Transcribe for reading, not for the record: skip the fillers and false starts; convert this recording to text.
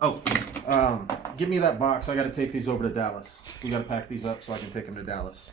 Oh, give me that box. I got to take these over to Dallas. We got to pack these up so I can take them to Dallas.